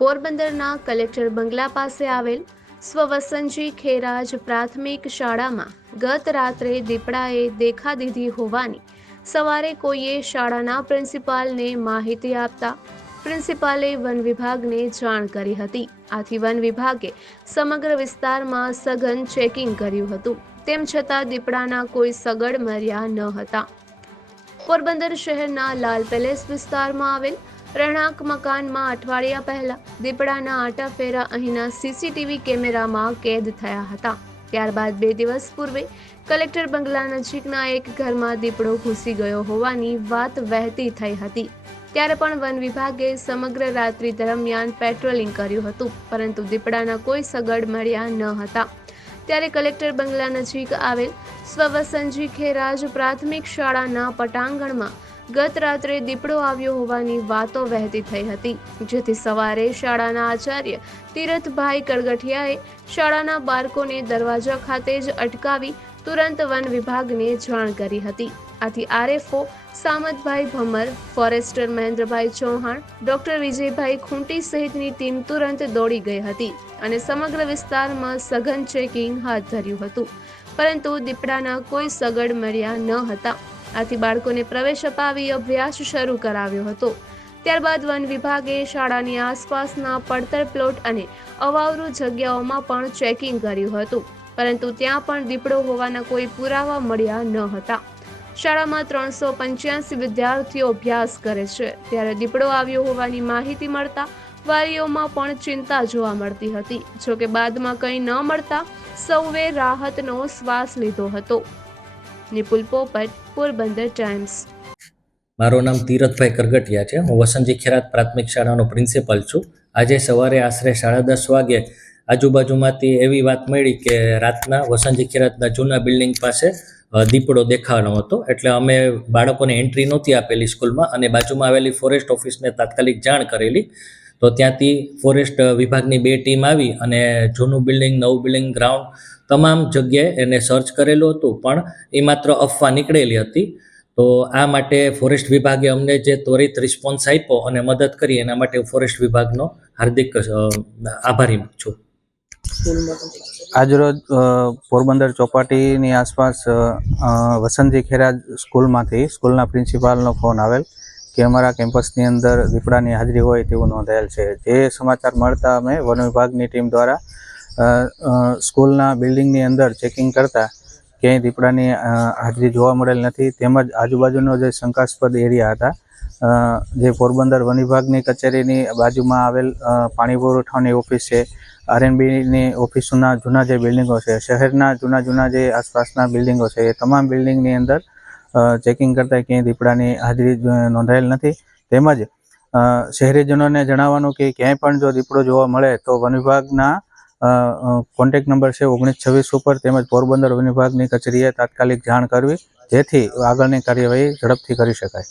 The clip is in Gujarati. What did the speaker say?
પોરબંદરના કલેક્ટર બંગલા પાસે આવેલ સ્વવસનજી ખેરાજ પ્રાથમિક શાળામાં ગત રાત્રે દીપડાએ દેખા દીધી હોવાની સવારે કોઈએ શાળાના પ્રિન્સિપાલને માહિતી આપતા પ્રિન્સિપાલે વન વિભાગને જાણ કરી હતી. આથી વન વિભાગે સમગ્ર વિસ્તારમાં સઘન ચેકિંગ કર્યું હતું. તેમ છતાં દીપડાના કોઈ સગડ મર્યા ન હતા. પોરબંદર શહેરના લાલ પેલેસ વિસ્તારમાં આવેલ રહેણાંક મકાનમાં અઠવાડિયા પહેલા દીપડાના આટા ફેરા અહીંના સીસીટીવી કેમેરામાં કેદ થયા હતા. ત્યારબાદ બે દિવસ પૂર્વે કલેક્ટર બંગલા નજીકના એક ઘરમાં દીપડો ઘૂસી ગયો હોવાની વાત વહેતી થઈ હતી. ત્યારે પણ વન વિભાગે સમગ્ર રાત્રિ દરમિયાન પેટ્રોલિંગ કર્યું હતું, પરંતુ દીપડાના કોઈ સગડ મળ્યા ન હતા. ત્યારે કલેક્ટર બંગલા નજીક આવેલ સ્વવસનજી ખેરાજ પ્રાથમિક શાળાના પટાંગણમાં ગત રાત્રે દીપડો આવ્યો હોવાની વાતો વહેતી થઈ હતી. જેથી સવારે શાળાના આચાર્ય તીરથભાઈ કડગઠિયાએ શાળાના બાળકોને દરવાજા ખાતે જ અટકાવી તુરંત વન વિભાગને જાણ કરી હતી. આથી RFO Samatbhai Bhamar, forester Mahendrabhai Chauhan, doctor Vijaybhai Khunti સહિતની ટીમ તુરંત દોડી ગઈ હતી અને સમગ્ર વિસ્તારમાં સઘન ચેકિંગ હાથ ધર્યું હતું. પરંતુ દીપડાના કોઈ સગડ મળ્યા ન હતા. આથી બાળકોને પ્રવેશ અપાવી અભ્યાસ શરૂ કરાવ્યો હતો. ત્યારબાદ વન વિભાગે શાળાની આસપાસના પડતર પ્લોટ અને અવાવરુ જગ્યાઓમાં પણ ચેકિંગ કર્યું હતું. પરંતુ ત્યાં પણ દીપડો હોવાના કોઈ પુરાવા મળ્યા ન હતા. શાળામાં ત્રણસો પંચ્યાસી વિદ્યાર્થીઓ અભ્યાસ કરે છે. ત્યારે દીપડો આવ્યો હોવાની માહિતી મળતા વાલીઓમાં પણ ચિંતા જોવા મળતી હતી. જોકે બાદમાં કંઈ ન મળતા સૌએ રાહતનો શ્વાસ લીધો હતો. નિપુલ પોપટ પોરબંદર ટાઈમ્સ. મારું નામ તીરથભાઈ કરગટિયા છે. હું વસંતજી ખેરાત પ્રાથમિક શાળાનો પ્રિન્સિપલ છું. આજે સવારે આશરે સાડા દસ વાગે આજુબાજુમાંથી એવી વાત મળી કે રાતના વસંતજી ખેરાતના જૂના બિલ્ડિંગ પાસે દીપડો દેખાવાનો હતો. એટલે અમે બાળકોને એન્ટ્રી નહોતી આપેલી સ્કૂલમાં અને બાજુમાં આવેલી ફોરેસ્ટ ઓફિસને તાત્કાલિક જાણ કરેલી. તો ત્યાંથી ફોરેસ્ટ વિભાગની બે ટીમ આવી અને જૂનું બિલ્ડિંગ નવું બિલ્ડિંગ ગ્રાઉન્ડ તમામ જગ્યાએ એને સર્ચ કરેલું હતું. પણ એ માત્ર અફવા નીકળેલી હતી. તો આ માટે ફોરેસ્ટ વિભાગે અમને જે ત્વરિત રિસ્પોન્સ આપ્યો અને મદદ કરી, એના માટે ફોરેસ્ટ વિભાગનો હાર્દિક આભારી છું. આજરોજ પોરબંદર ચોપાટીની આસપાસ વસંતજી ખેરા સ્કૂલમાંથી સ્કૂલના પ્રિન્સિપાલનો ફોન આવેલ. કે અમારા કેમ્પસની અંદર દીપડાની હાજરી હોય તેવું નોંધાયેલ છે. જે સમાચાર મળતા અમે વન વિભાગની ટીમ દ્વારા સ્કૂલના બિલ્ડિંગની અંદર ચેકિંગ કરતા ક્યાંય દીપડાની હાજરી જોવા મળેલ નથી. તેમજ આજુબાજુનો જે શંકાસ્પદ એરિયા હતા જે પોરબંદર વન વિભાગની કચેરીની બાજુમાં આવેલ પાણી પુરવઠાની ઓફિસ છે. આરએનબીની ઓફિસોના જૂના જે બિલ્ડિંગો છે, શહેરના જૂના જૂના જે આસપાસના બિલ્ડિંગો છે, એ તમામ બિલ્ડિંગની અંદર ચેકિંગ કરતા ક્યાંય દીપડાની હાજરી નોંધાયેલ નથી. તેમજ શહેરીજનોને જણાવવાનું કે ક્યાંય પણ જો દીપડો જોવા મળે તો વન વિભાગના કોન્ટેક નંબર છે ઓગણીસ છવ્વીસ ઉપર તેમજ પોરબંદર વન વિભાગની કચેરીએ તાત્કાલિક જાણ કરવી, જેથી આગળની કાર્યવાહી ઝડપથી કરી શકાય.